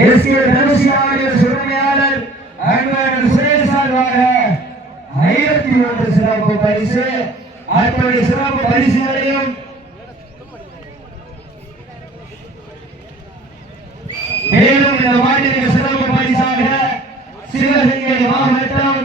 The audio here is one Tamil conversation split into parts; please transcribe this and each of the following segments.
எஸ்ஏ தனுஷியாவுடைய சுரமையாளர் அன்பழகன் சுரேஷால் வாங்க ஐம்பத்தி ஒன்று சிறப்பு பரிசு. அத்தோடைய சிறப்பு பரிசுகளையும் மேலும் இந்த மாநில சிறப்பு பரிசாக சிவகங்கை மாவட்டம்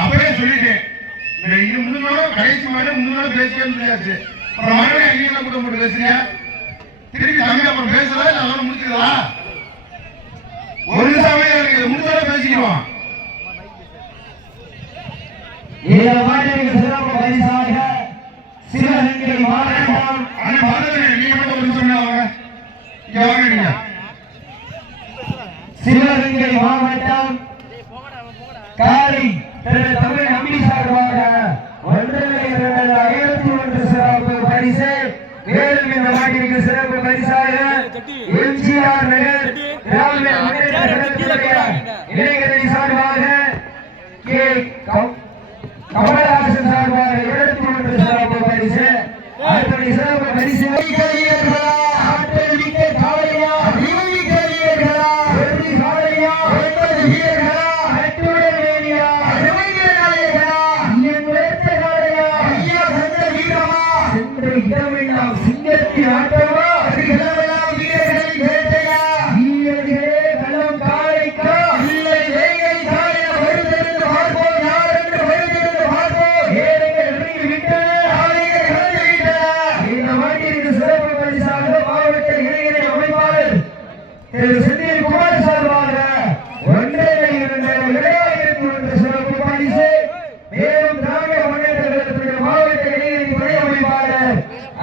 அப்பவே சொல்லிட்டேன். இது முன்னாலும் கடைசி மாதிரி முன்னாலும் பேசிக்கணும் சொல்லியாச்சு. அப்புறம் மறுபடியும் அங்கேயும் கூட போட்டு பேசுறியா? திருப்பி தமிழ் அப்புறம் பேசுறதா இல்ல அதெல்லாம் முடிச்சுக்கிறதா? ஒரு சமயம் இருக்கு முடிச்சாலே பேசிக்கிறோம் சிவகங்கை மாவட்டம் நீங்க மட்டும் சொன்னாங்க இங்க வாங்க சிவகங்கை மாவட்டம் காரி திரு தமிழ் நம்பி சார்பாக ஒன்றரை இரண்டு ஆயிரத்தி ஒன்று சிறப்பு பரிசு. மேலும் இந்த நாட்டிற்கு சிறப்பு பரிசாக எம்ஜிஆர் நகர் திராவிட முன்னேற்ற கழகத்தினுடைய இளைஞரணி சார்பாக கே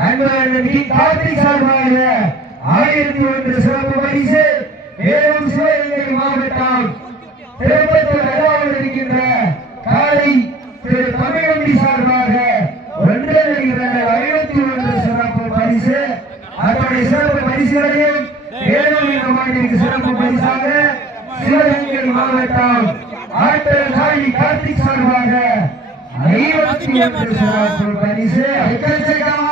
அன்பழகி கார்த்திக் சார்பாக ஆயிரத்தி ஒன்று சிறப்பு பரிசு மேலும் சிவகங்கை மாவட்டம் திருப்பத்தூர் அதாவது இருக்கின்ற காலை திரு தமிழம்பி சார்பாக ஒன்று ஐநூத்தி ஒன்று சிறப்பு பரிசு. அதனுடைய சிறப்பு பரிசுகளையும் மேலும் இந்த மாநிலத்திற்கு சிறப்பு பரிசாக சிவகங்கை மாவட்டம் ஆட்டல் காளி கார்த்திக் சார்பாக ஐநூத்தி ஒன்று சிறப்பு பரிசு. எக்கச்சக்கமாக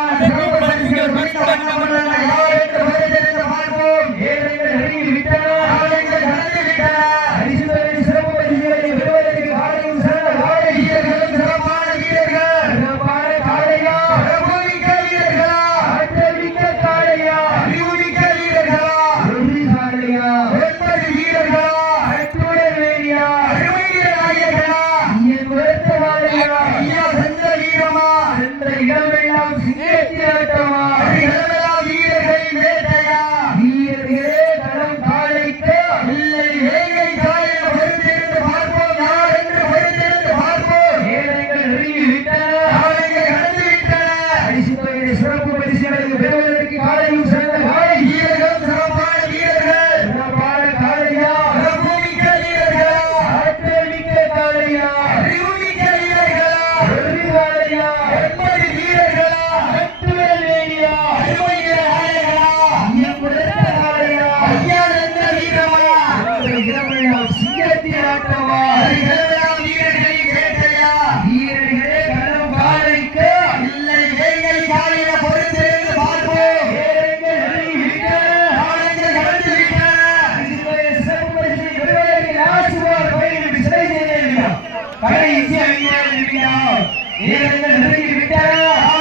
கடைசி அறிஞர் இருக்கிறார் நீங்கள் நெருங்கி விட்டாரா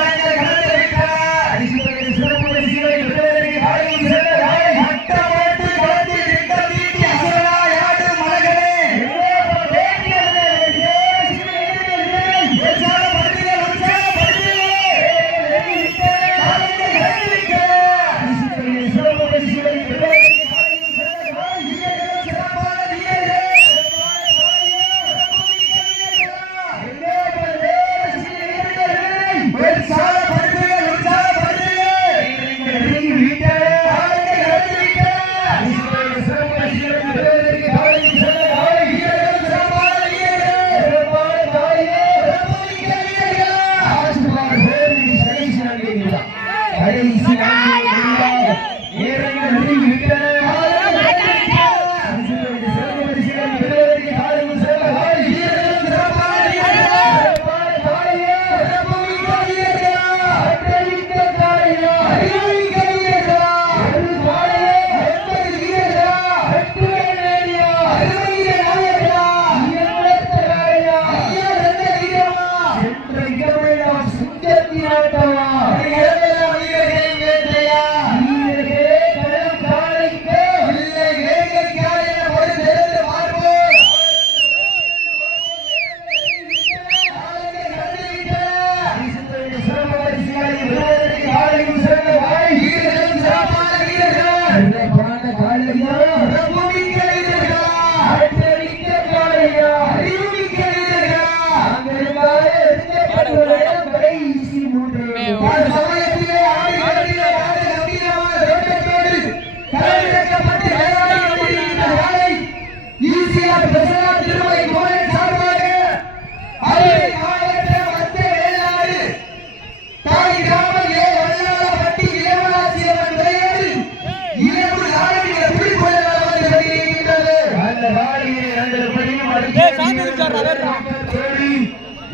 Aleluia!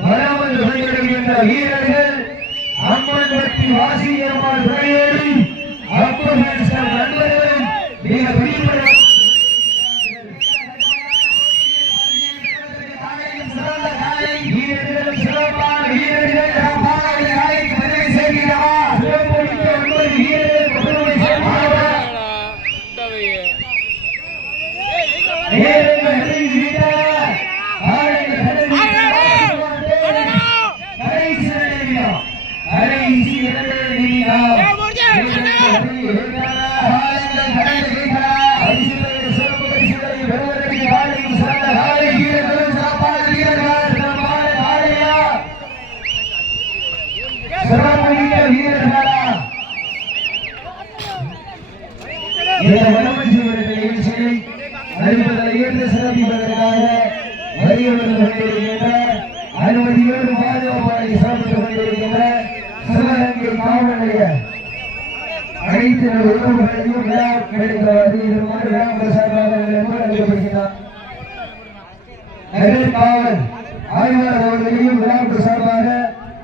வராமல் வருகின்ற வீரர்கள் அம்மன் பக்தி வாசி சிறப்புமிக்க வீரர்களா? இந்த வடமஞ்சுவரத்தை நிகழ்ச்சியை அறிவதை ஏற்று சிறப்பிப்பதற்காக வரியோடு கொண்டிருக்கின்ற அனுமதியோடு பாதுகாப்பாளை சிறப்பித்துக் கொண்டிருக்கின்ற சிவகங்கை காவல் நிலைய அனைத்து உறவுகளையும் விழா பிரசாரமாக அழைக்கப்படுகிறார் நகர் காவல் ஆய்வாளர் அவர்களையும் விழாவுக்கு சார்பாக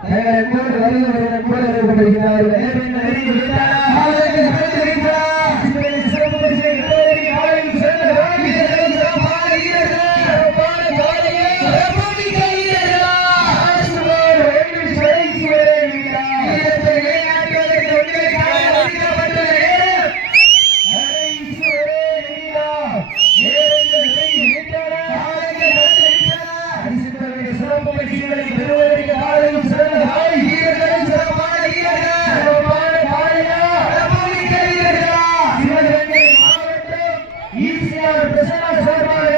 தங்கள் என்போடு வருகிறவர்கள் என்போடு அறிவிக்கப்பட்டிருக்கிறார்கள் மாவட்டம் ஈசிஆர் பிரசன்னா சார்பாக